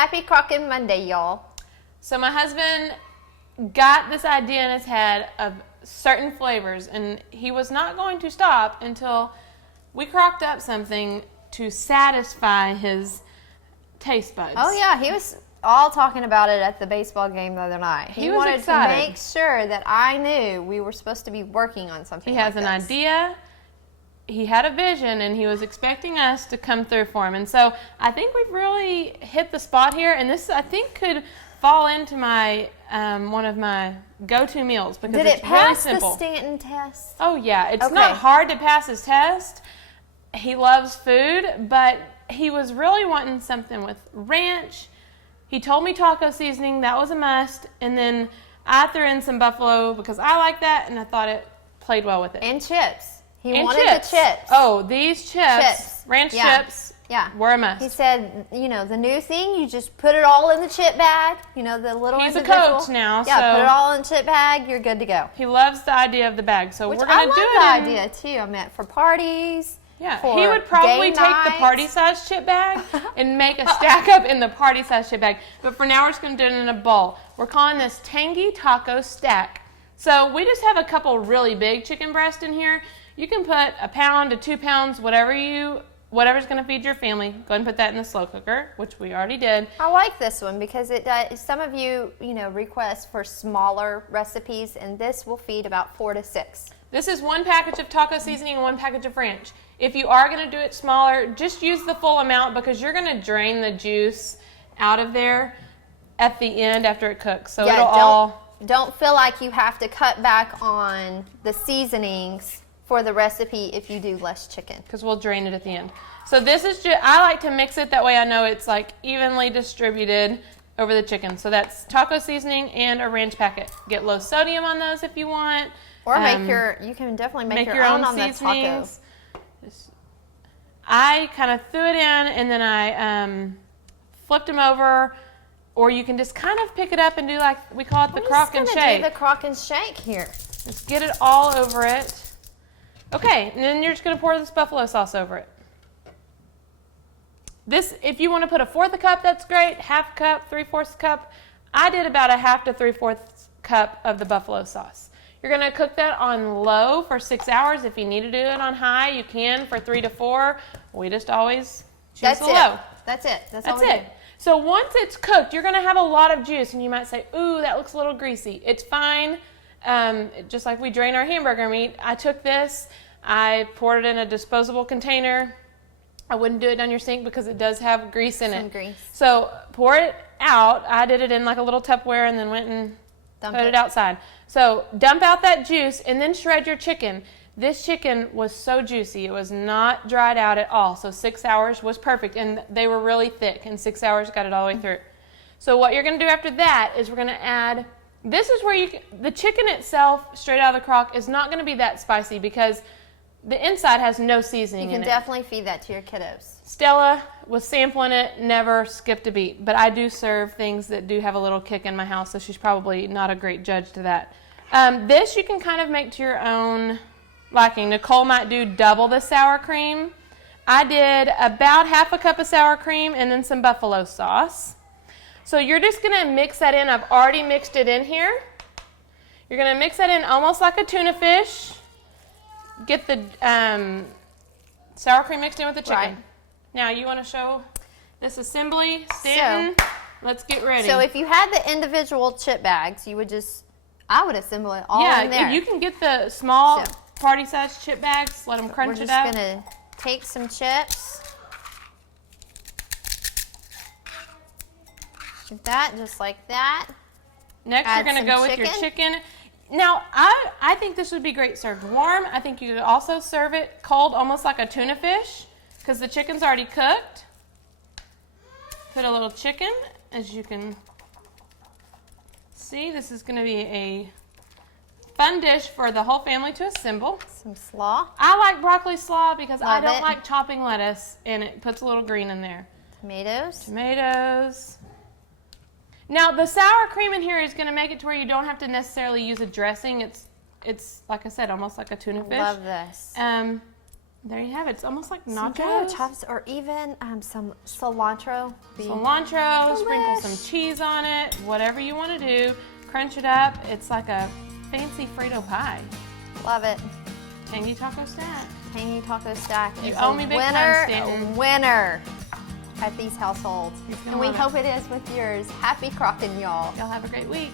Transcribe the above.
Happy Crockin Monday, y'all. So my husband got this idea in his head of certain flavors, and he was not going to stop until we crocked up something to satisfy his taste buds. Oh yeah, he was all talking about it at the baseball game the other night. He was wanted excited. to make sure that I knew we were supposed to be working on something. He has an idea. He had a vision, and he was expecting us to come through for him. And so I think we've really hit the spot here, and this, I think, could fall into my one of my go-to meals because Did it's it pass really simple. the Stanton test? Oh, yeah. It's Okay. not hard to pass his test. He loves food, but he was really wanting something with ranch. He told me taco seasoning. That was a must. And then I threw in some buffalo because I like that, and I thought it played well with it. And chips. He And wanted chips. the chips. Oh, these chips. Ranch chips. Yeah. Were a must. He said, the new thing, you just put it all in the chip bag. The little He's a individual. coach now, Yeah, so put it all in the chip bag. You're good to go. He loves the idea of the bag, so Which we're going to do it. I love the idea, too. I meant for parties. Yeah, for he would probably game take the nights. party-sized chip bag and make a stack up in the party-sized chip bag. But for now, we're just going to do it in a bowl. We're calling this Tangy Taco Stack. So we just have a couple really big chicken breasts in here. You can put 1 pound to 2 pounds, whatever's going to feed your family. Go ahead and put that in the slow cooker, which we already did. I like this one because it does. Some of you, request for smaller recipes, and this will feed about 4 to 6. This is 1 package of taco seasoning and 1 package of ranch. If you are going to do it smaller, just use the full amount because you're going to drain the juice out of there at the end after it cooks. So don't feel like you have to cut back on the seasonings for the recipe if you do less chicken. Because we'll drain it at the end. So this is just, I like to mix it that way I know it's like evenly distributed over the chicken. So that's taco seasoning and a ranch packet. Get low sodium on those if you want. Or you can definitely make your own on seasonings. The taco. I kind of threw it in and then I flipped them over, or you can just kind of pick it up and do like we call it the Crockin shake. I'm just going to do the Crockin shake here. Just get it all over it. Okay, and then you're just going to pour this buffalo sauce over it. This, if you want to put 1/4 cup, that's great. 1/2 cup, 3/4 cup. I did about 1/2 to 3/4 cup of the buffalo sauce. You're going to cook that on low for 6 hours. If you need to do it on high, you can for 3 to 4. We just always choose the low. That's it. That's it. So once it's cooked, you're going to have a lot of juice, and you might say, ooh, that looks a little greasy. It's fine. Just like we drain our hamburger meat. I took this, I poured it in a disposable container. I wouldn't do it down your sink because it does have grease in it. Grease. So pour it out. I did it in like a little Tupperware and then went and put it outside. So dump out that juice and then shred your chicken. This chicken was so juicy. It was not dried out at all. So 6 hours was perfect. And they were really thick. And 6 hours got it all the way through. So what you're going to do after that is we're going to add, this is where the chicken itself, straight out of the crock, is not going to be that spicy because the inside has no seasoning in it. You can definitely feed that to your kiddos. Stella was sampling it, never skipped a beat. But I do serve things that do have a little kick in my house, so she's probably not a great judge to that. This you can kind of make to your own liking. Nicole might do double the sour cream. I did about 1/2 cup of sour cream and then some buffalo sauce. So you're just going to mix that in. I've already mixed it in here. You're going to mix that in almost like a tuna fish. Get the sour cream mixed in with the chicken. Right. Now you want to show this assembly, Stanton? Let's get ready. So if you had the individual chip bags, I would assemble it all in there. Yeah, you can get the small party-sized chip bags. Let them crunch it out. We're just going to take some chips. Like that, just like that. Next, you're going to go with your chicken. Now, I think this would be great served warm. I think you could also serve it cold, almost like a tuna fish, because the chicken's already cooked. Put a little chicken, as you can see. This is going to be a fun dish for the whole family to assemble. Some slaw. I like broccoli slaw because I don't like chopping lettuce, and it puts a little green in there. Tomatoes. Now, the sour cream in here is going to make it to where you don't have to necessarily use a dressing. It's like I said, almost like a tuna fish. Love this. There you have it. It's almost like Some nachos. potato chops, or even some cilantro. Cilantro, sprinkle Delish. some cheese on it, whatever you want to do. Crunch it up. It's like a fancy Frito pie. Love it. Tangy taco stack. Tangy taco stack You is owe a me big time, Stanton. winner at these households. He's gonna And we love it. hope it is with yours. Happy Crockin', y'all. Y'all have a great week.